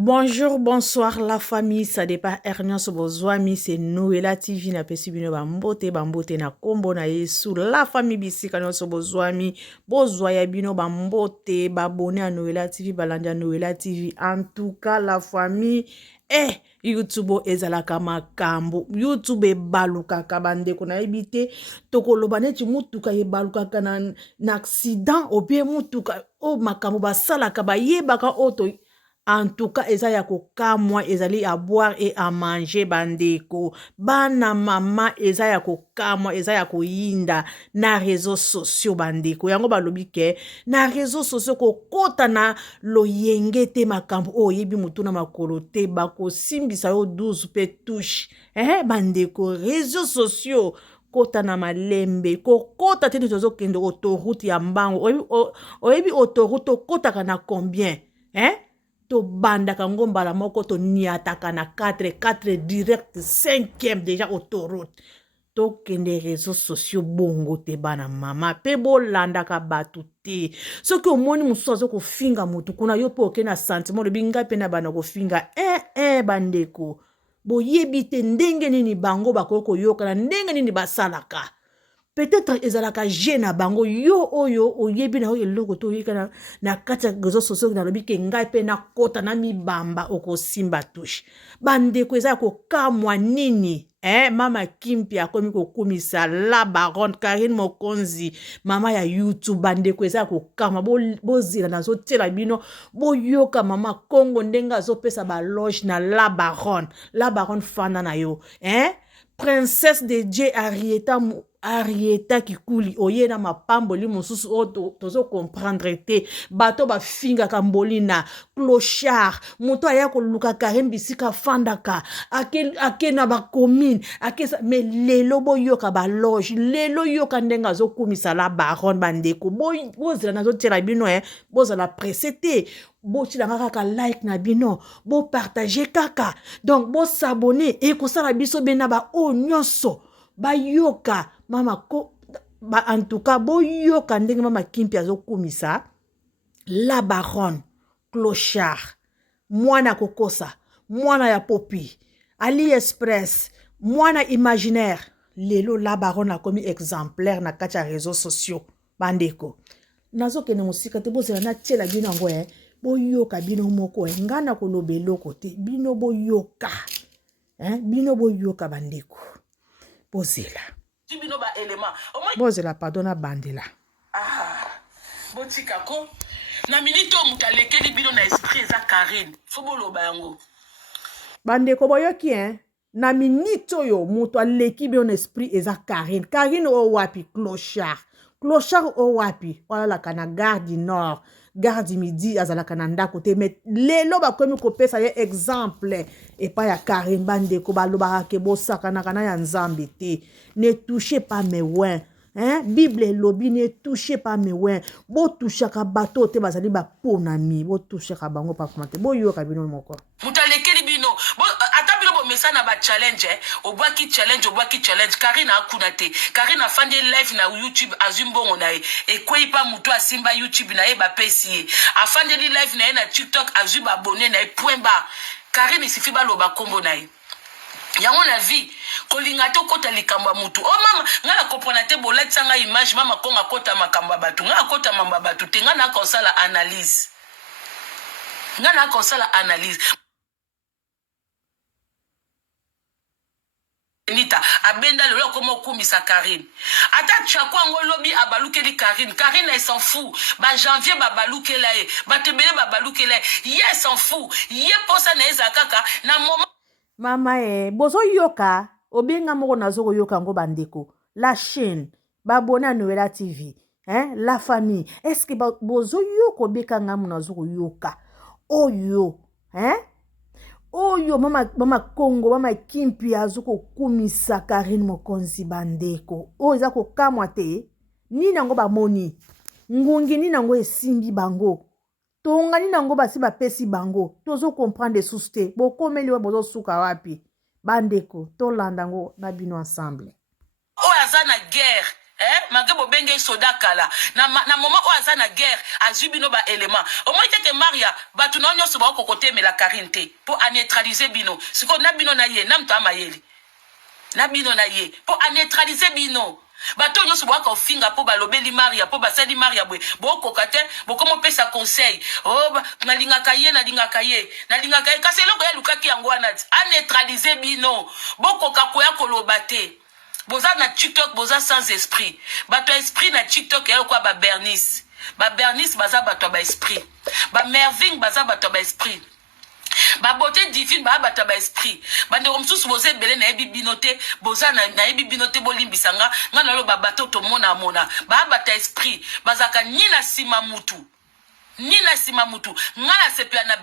Bonjour, bonsoir la famille, ça dépend Ernest Bozwami, c'est Noëlla TV na pesi bino bambote na kombo na Yesu. La famille bisika nyonso Bozwami, bozwaya bino bambote, babone à Noëlla TV, balandi à Noëlla TV. En tout cas, la famille, YouTube ezalaka makambo, YouTube ebaluka kabande kuna ebite, tokoloba neti mutuka ebaluka na accident, obie mutuka, makambo basalaka bayebaka oto. En tout cas, eza ya kokamwa, ezali à boire et à manger bandeko. Bana mama eza ya kokamwa, eza ya koyinda na réseaux sociaux bandeko. Yango balobi ke na réseaux sociaux kokota na loyenge te makambo oyebi mutu na makolo te bako simbisa yo 12 pe touche. Bandeko, réseaux sociaux kota na malembe, kokota te tozo kende autoroute ya mbango. Oyebi autoroute okotaka na combien? To banda kango mbala moko to niataka na 4 direct 5e déjà autoroute. To kende réseaux sociaux bongo te bana mama pe bolanda ka batu te. Soki omoni mususu azo kofinga mutu kuna yo po okena sentiment le binga pe na bana kofinga bandeko. Boyebi te ndenge nini bango bakoko yoka na ndenge nini basalaka. Peut-être ezalaka na bango yo oyo oyebi na oyo eloko to oyeka na kati ya réseaux sociaux na lobi ke ngai pe na kota na mibamba okosimba touche. Bandeko eza kokamwa nini? Mama Kimpi akomi kokumisa la baronne Karine Mokonzi, mama ya YouTube. Bandeko eza kokamwa bozila na zotela bino boyoka mama Kongo ndenga azopesa ba loge na la baronne fana na yo. Princesse de Dieu Arieta Kikuli oye na mapamboli mosusu o tozo comprendre te bato ba finga kambolina clochard moto aya ko luka Karine bisika fandaka ake na ba commune mais lelo boyoka ba loge lelo yoka ndenga zo kumisa la baronne bandeko bozela nazo tela bino bozala pressé te botila kaka like na bino bo partager kaka donc bo s'abonner et ko sala biso bena ba o nyonso ba yoka mama en tout cas boyoka ndenge mama Kimpi azokumisa la baronne clochard mwana kokosa mwana ya popi AliExpress mwana imaginaire lelo la baronne akomi exemplaire na kati ya réseaux sociaux bandeko nazokende mosika te bozela na tiela bino yango boyoka bino moko ngana koloba eloko te bino boyoka bino boyoka bandeko bozela bino ba élément bozela pardon bandela botika ko na minute o mutalekeli bino na esprit eza Karine fo boloba yango bandeko boyoki na minute oyo muto aleki bino na esprit eza Karine o wapi clochard o wapi olalaka na gare du nord gare du midi azalaka na ndako te mais lelo bakomi kopesa ye exemple epa ya Karine bandeko balobaka ke bosakanaka na ya nzambe te ne touchez pas mes oins Bible lobi ne touchez pas mes oins bo touchaka bato te bazali baponami bo touchaka bango pa komate bo yoka bino moko mutalekeli bino ata bino bomesa na ba challenge obwaki challenge Karine akuna te Karine afandi live na YouTube azumbongo na ye ekwei pa mutu asimba YouTube na ye bapesi ye afandi live na ye na TikTok azuba abonné na ye point ba Karine sifi baloba kombo na ye yango na vie kolinga to kota likambo mutu mama ngala kopona te bolatanga image mama konga kota makambo batu ngala kota mamba batu te ngana kosala analyse Nita abenda lelo komo kumisa Karine ata chakwa ngo lobi abalukeli Karine elle s'en fout ba janvier babalukela ye batebele babalukela ye s'en fout ye posa na ezakaka na moment mama bozo yoka obenga moko nazo yoka ngo bandeko la chaîne babone à Noëlla TV la famille est-ce que bozo yoko beka ngamu nazo yoka oyo oyo mama Kongo mama Kimpi azuko kumisa Karine Mokonzi bandeko o eza ko kamwa te nini yango bamoni ngungi nini yango esimbi bango tonga nini yango basi bapesi bango tozo comprendre sous te bokomeli wa bozo suka wapi bandeko tolanda ngo na bino ensemble o aza na guerre Malgré bobenge soda kala na moment où aza na guerre azwi bino ba élément au moins que Maria batu na nyonso ba kokote me la Karine te pour neutraliser bino siko na bino na ye na mto amayeli na bino na ye pour neutraliser bino bato nyonso boaka ofinga po balobeli Maria po basali Maria bwe bokoka te bokomo pesa conseil nalingaka ye kasi eloko ya lukaki yango wana neutraliser bino bokoka koya koloba te boza na TikTok boza sans esprit bato esprit na TikTok ya kwa ba Bernice baza bato ba esprit ba Merving baza bato ba esprit ba beauté divine bato ba esprit bandeko mosusu boza ebele na yebi binote boza na yebi binote bolimbisanga nga na lo bato to mona bato esprit bazaka ni na sima mutu nga na sepela na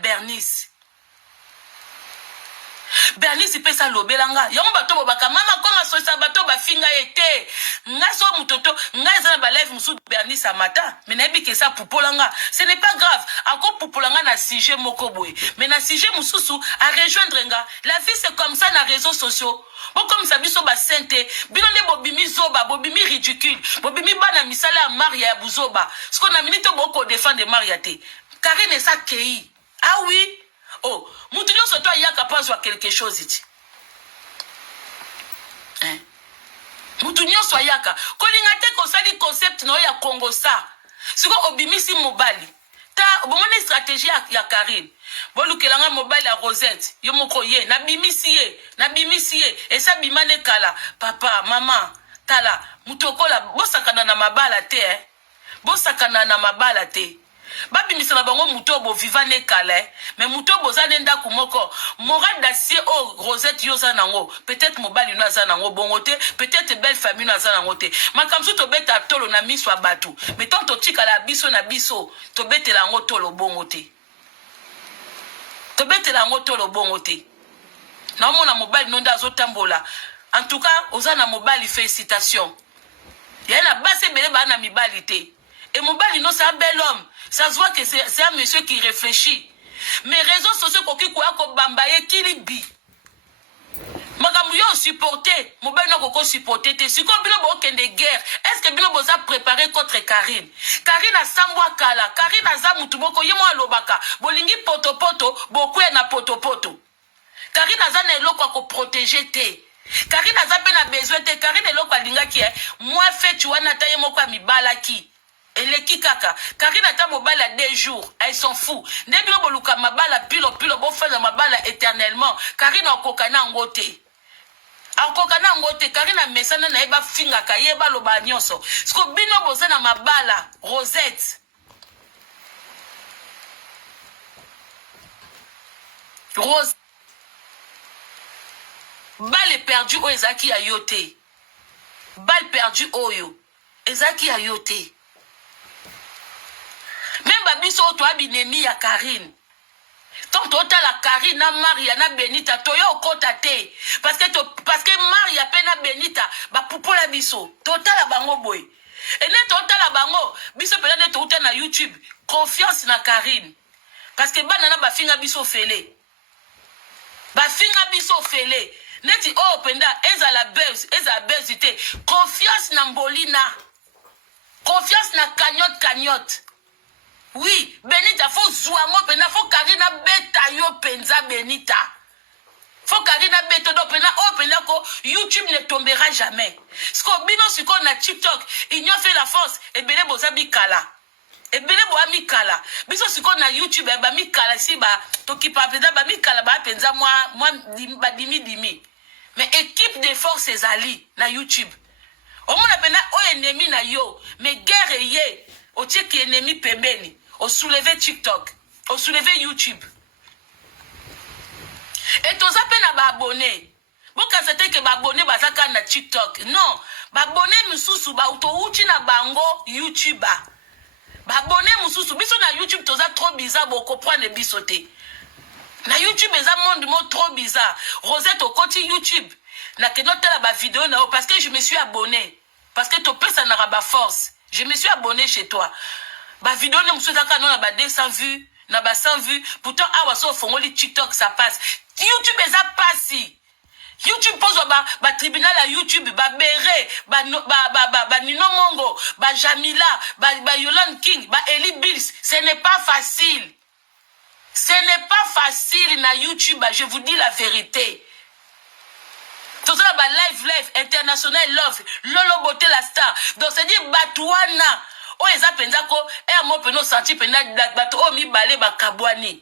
Bernice pesa lobelanga yango bato bobaka mama konga sosa bato bafinga ete nga so mutoto nga eza na ba live musu Bernice amata mais na biki ça pupolanga ce n'est pas grave ako pupolanga na sujet moko boy mais na sujet mususu à rejoindre nga la vie c'est comme ça na réseaux sociaux comme ça biso ba sainte bino ne bobimi zoba bobimi ridicule bobimi bana misala ya Maria ya buzoba ce qu'on a minute boko défendre Maria te Karine ça kei ah oui. Oh, mutunyo soto ayaka paswa quelque chose iti. Mutunyo so ayaka. Kolinga te kosali concept no ya Congo sa. Siko obimisi mobali. Ta obomone stratégie ya Karine. Bolukelanga mobali ya Rosette. Yo moko ye na bimisi ye. Esa bimane kala papa mama tala mutokola bosakana na mabala te Bosakana na mabala te. Babi misala bango mutobo vivane kale mais mutobo za nenda kumoko moral d'acier o Rosette yoza nango peut-être mobali no za nango bongote peut-être belle famille no za nango te makamsu to beta tolo na miso abatu mais tant to tika la biso na biso to betela ngo tolo bongote na mona mobali no nda zo tambola en tout cas ozana mobali félicitations yana base bele ba na mibali te. Et Mobali, non, c'est un bel homme. Ça se voit que c'est un monsieur qui réfléchit. Mais réseaux sociaux, ko bambaye kilibi. Magamu yo supporté. Mobali no koko supporté. Si ko bino bo kende guerre, est-ce que bino boza préparé contre Karine? Karine a sambwa kala. Karine a za mutu boko yemo alobaka. Bolingi poto bokwe na poto. Karine a za na eloko ko protéger te. Karine a za pe na besoin te. Karine eloko alinga ki moi fait tu wana ta yemo kwa mibala ki. Eleki kaka Karine ata mobali à 2 jours elle s'en fout ndebilo boluka mabala pilo bo faire mabala éternellement Karine okokana ngote Karine mesana na eba finga ka yeba loba nyonso siko bino boza na mabala Rosette Rose balle perdu o ezaki ya yote balle perdu oyo ezaki ya yote. Même babiso to abinemi ya Karine. Tant tota la Karine na Maria na Benita to yo kota te parce que Maria pe na Benita ba pupola biso. Tota la bango boy. Et ne tota la bango biso pe na tota na YouTube. Confiance na Karine. Parce que banana ba finga biso fele. Neti oh penda eza la buzz te. Confiance na Mbolina. Confiance na cagnotte. Oui, Benita, faut zouamo pena, faut Karina beta yo penza Benita. Faut Karina beta do pena, oh pena ko YouTube ne tombera jamais. Sko bino siko na TikTok, ils ont fait la force, et bele boza bikala. Et bele bo amikala. Biso siko na YouTube, ba mikala si ba, toki pa pena ba mikala ba penza moi dimi. Mais équipe de force ezali na YouTube. Au moins pena o ennemi na yo, mais guerre ye, o tcheki ennemi pembeni. Au soulever TikTok, au soulever YouTube. Et tous appels à abonner. Bon, quand c'était que abonner bazaka na TikTok. Non, abonner mususu ba uti na bango YouTuber. Abonner mususu biso na YouTube toza trop bizarre bo comprendre bisoté. Na YouTube eza monde trop bizarre. Rosette au côté YouTube. Na que note la vidéo na parce que je me suis abonné. Parce que ton pèse na ba force. Je me suis abonné chez toi. Ba vidéo ne moussa ka non ba 200 vues, na ba 100 vues. Pourtant awa so fongoli TikTok ça passe. YouTube eza passi. YouTube pose ba tribunal à YouTube, ba Béré, ba Nino Mongo, ba Jamila, ba Yolande King, ba Eli Bills. Ce n'est pas facile. Ce n'est pas facile na YouTube, je vous dis la vérité. Tout ça, ba live, international love, Lolo Beauté la star. Donc c'est dit Batouana. Oh, eza penzako, mo peno senti pena bato o mi balé ba kabwani.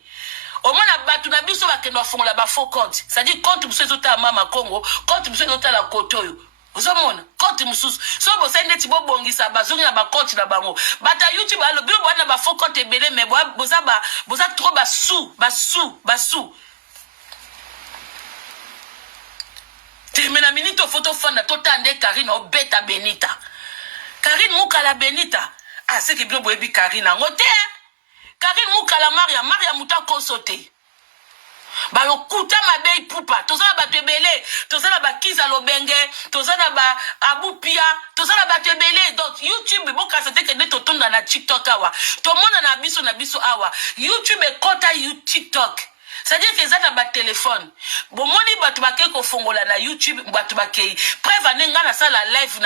Au moins, la na biso ba keno fongola ba faux compte. C'est-à-dire compte musu ezota mama Congo, compte musu ezota la Kotoyo. Vous avez compte musu. So bo sende ti bo bongisa bazongi na ba compte na bango. Bata YouTube alo bilo bo na ba faux compte ebele mais boza trop ba sous. Termina minute photo fanda totande Karine o beta Benita. Karine Mukala Benita. Ah, c'est que bilo bo ebi Karine ngote. Karine Mukala Maria muta konsote. Ba yo kuta mabei pupa. Tozana ba tebele, tozana ba kiza lobenge, tozana ba abupia, tozana ba tebele. Donc YouTube boka c'était que neto tonda na TikTok awa. To mona na biso awa. YouTube kota TikTok. C'est-à-dire que ça na ba téléphone. Bon moni batu bake ko fongola na YouTube batu bake. Preuve anenga na sala live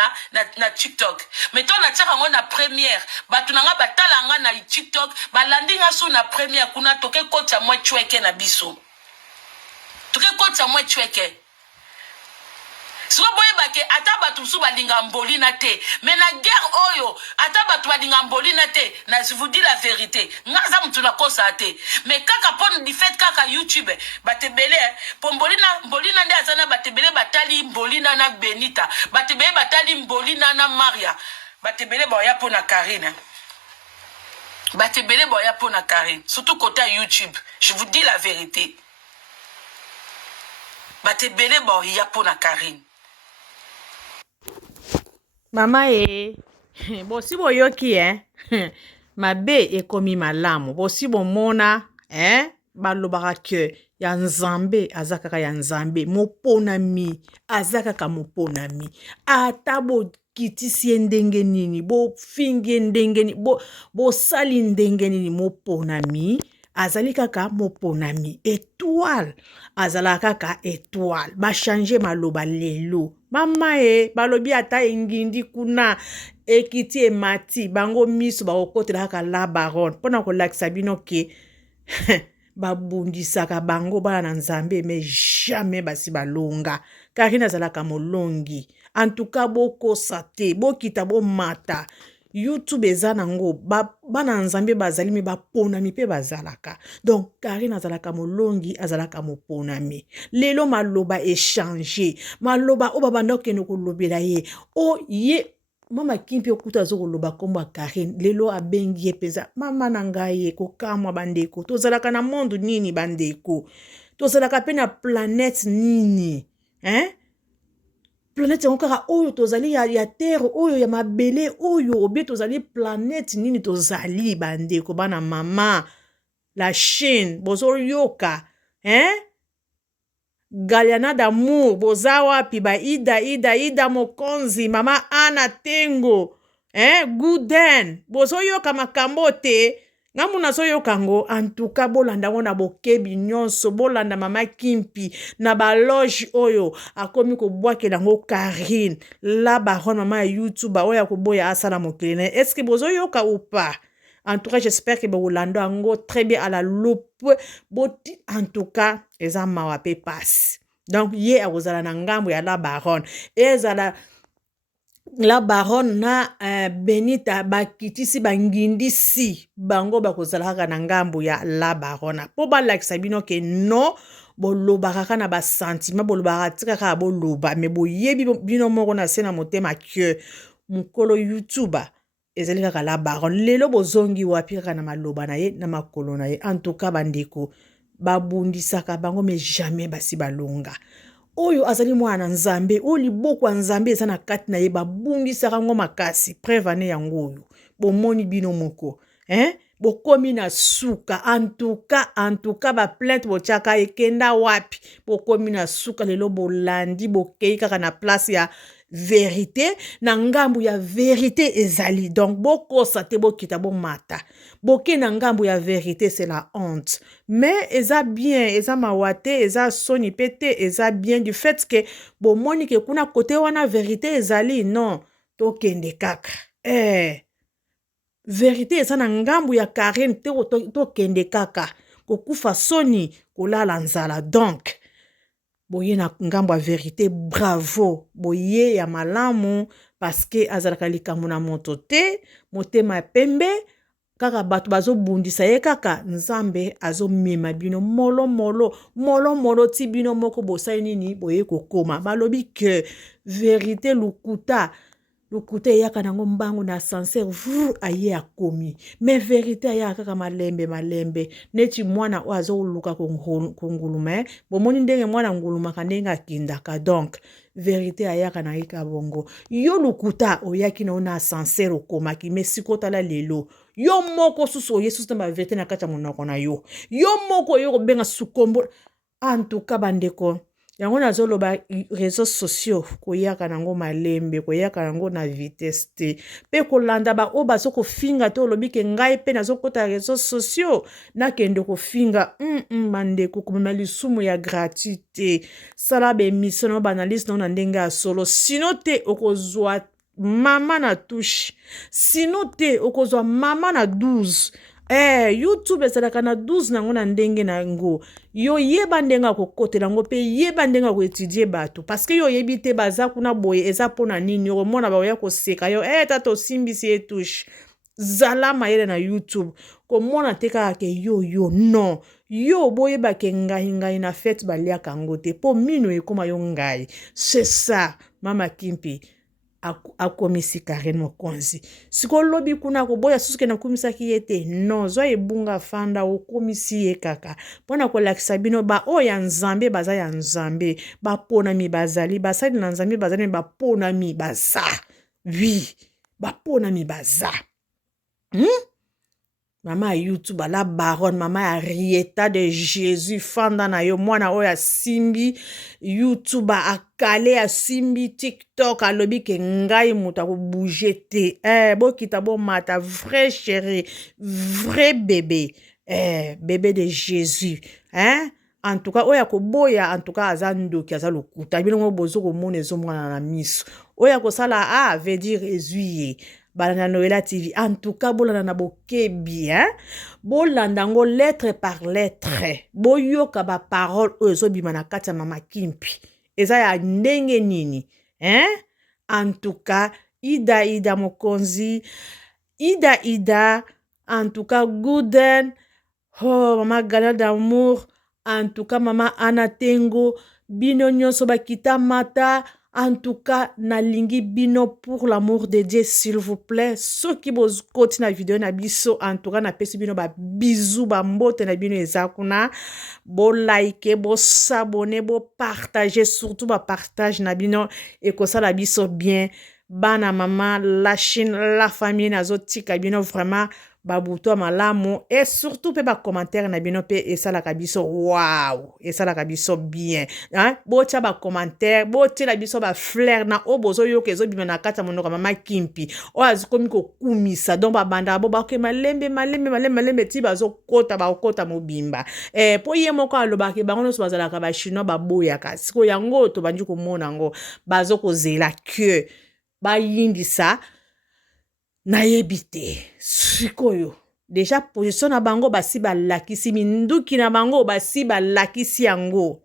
na TikTok. Mais ton na tsaka ngona première. Batu nanga batala nga na TikTok, balandinga so na première kuna toke kocha mwa chweke na biso. Toke kocha mwa chweke. Siko boye bake ata batu su balinga mboli na te. Mais na guerre oyo ata batu balinga mboli na te. Na je vous dis la vérité. Ngaza mtu na kosa te. Mais kaka pon di fait kaka YouTube batebele po mbolina nde azana batebele batali mbolina na Benita. Batebele batali mbolina na Maria. Batebele boya po na Karine. Batebele boya po na Karine. Surtout côté YouTube. Je vous dis la vérité. Batebele boya po na Karine. Mama bosi boyoki mabe ekomi malamu bosi bomona balobaka ke ya nzambe azakaka ya nzambe moponami azakaka moponami ata bokitisi ndenge nini bofingi ndenge nini bosali ndenge nini moponami azali kaka moponami étoile azala kaka étoile bachange maloba lelo mama balobi ata engindi kuna ekiti emati bango miso bakokotela kaka la baronne mpona kolakisa bino ke babundisaka bango bana na nzambe mais jamais basi balonga Karine azalaka molongi en tout cas bokosa te bokita bomata YouTube eza nango bana nzambe bazali me baponami pe bazalaka donc Karine azalaka molongi azalaka moponami lelo maloba échanger maloba o babanda keno kolobela ye o ye mama kimpi okuta zo koloba kombo Karine lelo abengi ye peza mama na ngai kokamwa bandeko tozalaka na monde nini bandeko tozalaka pe na planète nini planète kaka oyo tozali ya terre oyo ya mabele oyo obie tozali planète nini tozali bandeko bana mama la Chine bozo yoka Galiana d'amour boza wapi ba ida mokonzi mama Ana Tengo Guden bozo yoka makambo te ngamuna so yokango en tout cas bolanda ngona bokebi nyonso bolanda mama Kimpi na ba loge oyo akomi ko bwakela ngo Karine la baronne mama YouTube oya ko boya asala mokene est-ce que bozo yoka ou pas en tout cas j'espère que bolanda ngo très bien à la loupe boti en tout cas eza mawape passe donc ye azala na ngambo ya la baronne ezala la baronne na Benita bakitisi bangindisi bango bakozalaka na ngambo ya la baronne po balakisa bino ke no bolobaka kaka na basentiment bolobaka tikaka boloba me boyebi bino moko na se na motema ke mokolo YouTube ezali kaka la baronne lelo bozongi wapi kaka na maloba na ye na makolo na ye en tout cas bandeko babundisaka bango me jamais basi balonga oyo azali mwana nzambe o liboko nzambe eza na kati na ye babundisaka ngo makasi preuve ane yango oyo bomoni bino moko bokomi na suka en tout cas ba plainte botiaka ekenda wapi bokomi na suka lelo bolandi bokei kaka na place ya vérité na ngambu ya vérité ezali donc bokosa te bokita bomata boke na ngambu ya vérité c'est la honte mais eza bien eza mawa te eza soni pe te eza bien du fait que bomoni ke kuna kote wana vérité ezali non tokende kaka vérité eza na ngambu ya Karine te tokende kaka kokufa soni kolala nzala donc boye na ngambu ya vérité bravo boye ya malamu parce que azalaka likambo na moto te motema pembe kaka bato bazobundisa ye kaka nzambe azomema bino molo ti bino moko bosali nini boye kokoma balobi ke vérité lukuta eyaka nango mbangu na sincère aye akomi mais vérité ayaka kaka malembe neti mwana oyo azoluka konguluma bomoni ndenge mwana ngulumaka ndenge akindaka donc vérité ayaka na yeka bongo yo lukuta oyaki na ona sincère okomaki mais sikotala lelo yo moko susu oye susu na vérité na kati ya monoko na yo moko oyo kobenga sukombo en tout cas bandeko yango nazoloba réseaux sociaux koyaka nango malembe koyaka nango na vitesse te pe kolanda ba o bazo kofinga te olobi ke ngai pe nazokota réseaux sociaux nakende kofinga bandeko komema lisumu ya gratuité sala bemission na banaliste na ndenge ya solo sino te okozwa mama na touche sino te okozwa mama na 12 YouTube ezalaka na 12 nango na ndenge na ngo yo yeba ndenge kokotela ngo pe yeba ndenge ko étudier bato parce que yo yebi te baza kuna boye eza pona nini yo mona ba ya koseka yo tata osimbisi etouche zala mayele na YouTube komona teka ke yo non yo boyeba ke ngai na fête baliaka ngo te po mino ekoma yo ngai c'est ça mama Kimpi akomisi Karine Mokonzi sikolobi kuna koboya susuke na komisaki yete non zo ebunga fanda okomisi ye kaka pona kolakisa bino ba oya nzambe baza ya nzambe bapona mi bazali basali na nzambe bazali bapona mi baza oui bapona mi baza Mama YouTube la baronne mama ya Rieta de Jésus fanda na yo mwana oya simbi YouTube akale ya simbi TikTok alobi ke ngai muta ko bouger te bokita bo mata vrai chéri vrai bébé bébé de Jésus en tout cas oya ko boya en tout cas azandoki azalokuta bilongo bozo ko mona ezo mwana na miso oya ko sala veut dire ezuye Banana Noela TV. En tout cas, bolanda na boke bien. Bolanda ngo lettre par lettre. Boyoka ba parole ozo bimana kati ya mama Kimpi. Eza ya ndenge nini. En tout cas, Ida Mokonzi. Ida. En tout cas, Gooden. Oh, mama Gala d'amour. En tout cas, mama Anna Tengo. Bino nyonso bakita mata. En tout cas, nalingi bino pour l'amour de Dieu, s'il vous plaît. Ceux qui boz koti na vidéo na biso, en tout cas, na pesi bino ba bisou, ba mbote na bino ezakuna. Bo like, bo s'abonner, bo partager, surtout ba partage na bino. Et que ça la biso bien. Bana mama, la Chine, la famille, na zotika bino vraiment. Babuto malamu et surtout pe ba commentaire na bino pe et ça la kabiso wow et ça la kabiso bien bo tia ba commentaire bo tia la biso ba flair na obozo yo kezo bima na kata monoko mama Kimpi o azikomi ko kumisa donc ba banda bo ba ke malembe ti bazo kota mobimba po ye moko aloba ke bango so bazala ka ba chinois ba boya ka siko yango to banji ko mona ngo bazo ko zela que ba yimbisa na yebite sikoyo déjà position na bango basi balakisi minduki na bango basi balakisi yango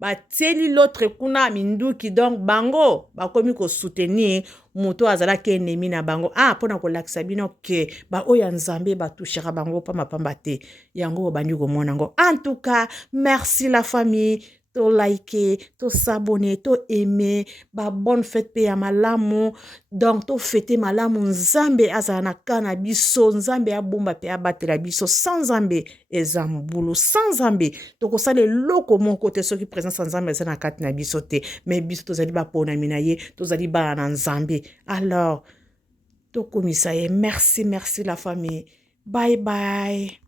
bateli l'autre kuna minduki donc bango bakomi ko soutenir moto azala ke ennemi na bango pona ko lakisa bino ke ba oya nzambe batushaka bango pa mapamba te yango bandi ko mona ngo en tout cas merci la famille to liker, to s'abonner, to aimer, ba bonne fête pe ya malamu, donc to fêter malamu nzambe azana kana biso, nzambe abomba pe abatela biso, sans nzambe ezambulu, sans nzambe, to ko sale loko mon côté ceux qui présent sans nzambe ezana kati na biso te, mais biso to zali ba pona minaye, to zali ba na nzambe. Alors, to komisa ye, merci la famille. bye bye.